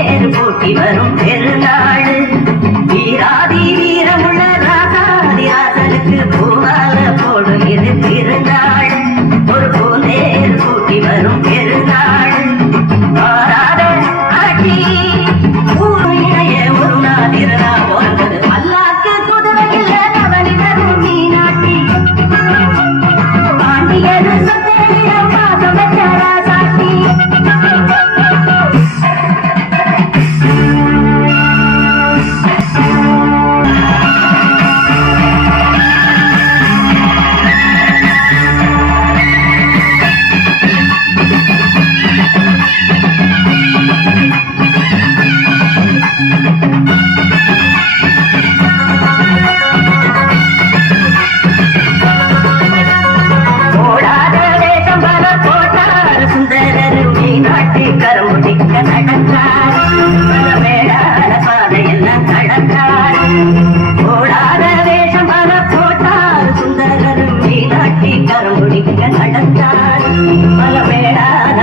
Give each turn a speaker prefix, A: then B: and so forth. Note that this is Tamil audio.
A: தேர் போட்டி வரும் பெருநாடு வீராதி வீரமுள்ள ராசாதி ராசனுக்கு போவார் கரம் முடிக்க நடந்தார். வேளாண பாதையெல்லாம் கடந்தார். ஓடாத வேஷம் பல போட்டால் சுந்தரரும் மீனாட்டி கரம் முடிக்க நடந்தார் பல வேளாண